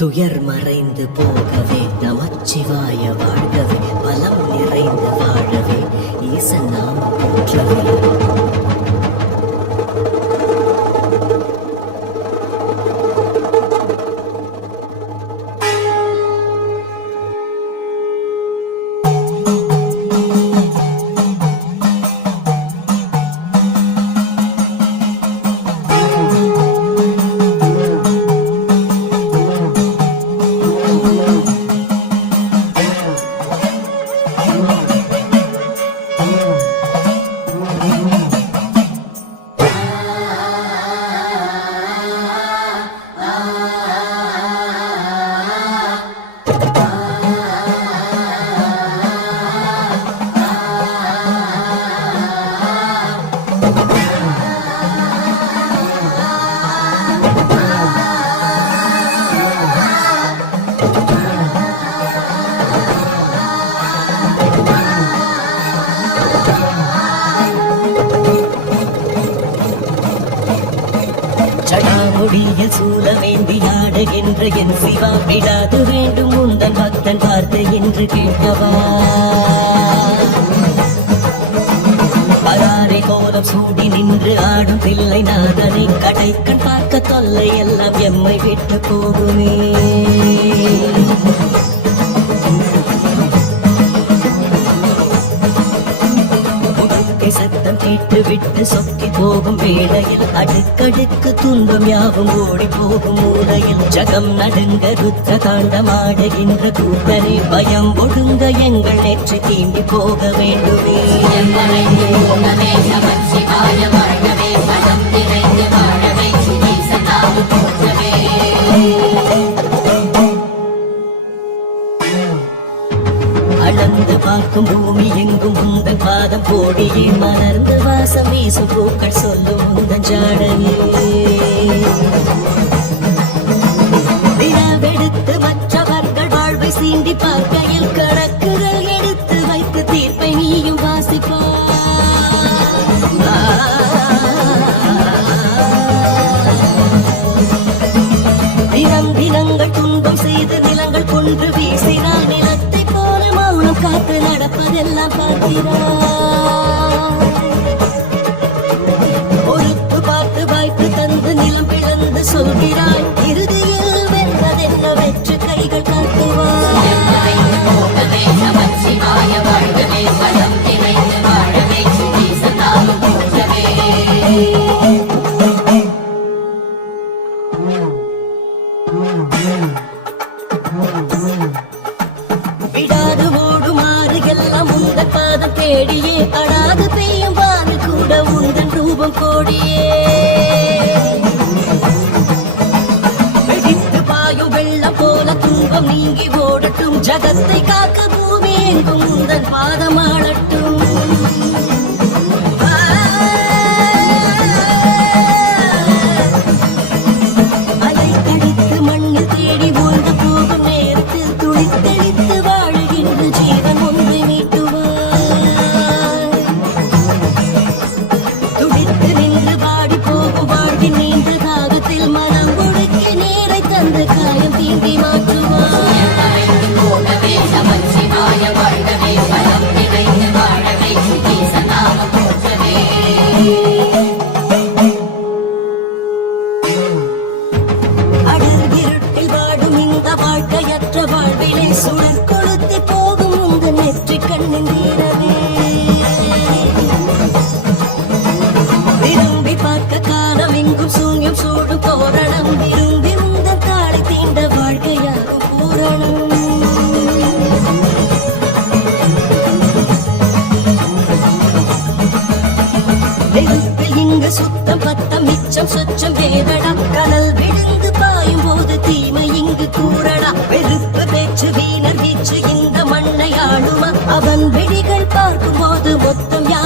துயர் மறைந்து போகவே நமச்சிவாய வாழ்கவே பலம் நிறைந்து வாழவே ஈசன் நாம் போற்றவே. கொடியில் சூழ வேண்டி ஆடுகின்ற என் சிவா விடாது வேண்டும் உந்தன் பக்தன் வார்த்தை என்று கேட்கவா. பராரை கோலம் சூடி நின்று ஆடும் பிள்ளை நாதனை கடைக்கண் பார்க்க தொல்லை எல்லாம் எம்மை விட்டு போகுமே. முடுக்கை சத்தம் கேட்டு விட்டு சொக்கி போகும் வேளையில் அடுக்கடுக்கு துன்பம் யாவும் ஓடி போகும் மூலையில் ஜகம் நடுங்க ருத்த தாண்டமாடுகின்ற கூட்டரே பயம் ஒடுங்க எங்கள் நேற்று தீண்டி போக வேண்டுமே. அளந்து பார்க்கும் பூமி எங்கும் உந்தன் பாதம் கோடியே மலர்ந்து வாசம் வீசும் பூக்கள் சொல்லும் உந்தன் ஜாடலே. எல்லாம் பார்க்கிறார் பொறுப்பு பார்த்து வாய்ப்பு தந்து நிலம் பிளந்து சொல்கிறாய். இறுதியில் வெல்வதென்ன வெற்று கைகள் காட்டுவாய். வாழ்கவே நிறைந்து வாழவே போற்றவே விடாது பாதம் தேடியே அடாது பெய்யும் வானு கூட உந்தன் ரூபம் கோடியே. வெடித்து பாயும் வெள்ளம் போல தூபம் நீங்கி ஓடட்டும். ஜகத்தை காக்க பூமி எங்கும் உந்தன் பாதம் ஆளட்டும். அலை கடித்து மண்ணு தேடி ஓய்ந்து போகும் நேரத்தில் துளித்தெளித்து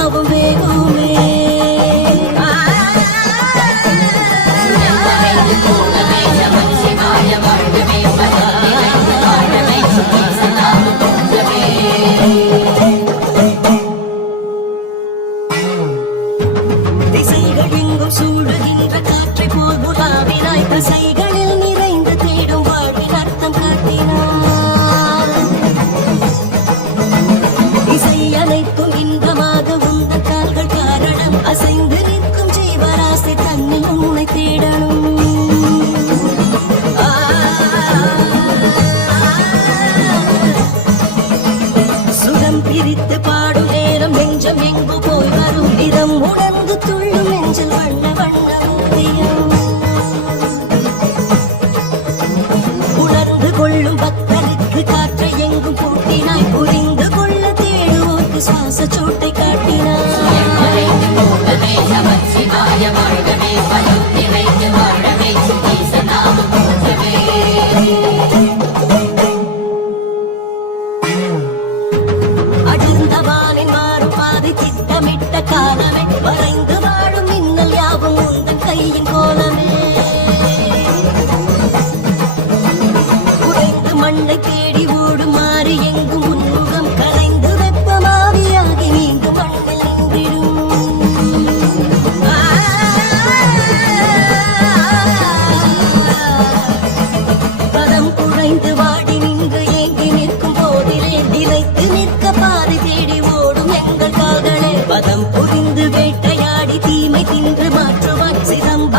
மொத்தம் யாவும் வேகுமே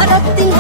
para ti.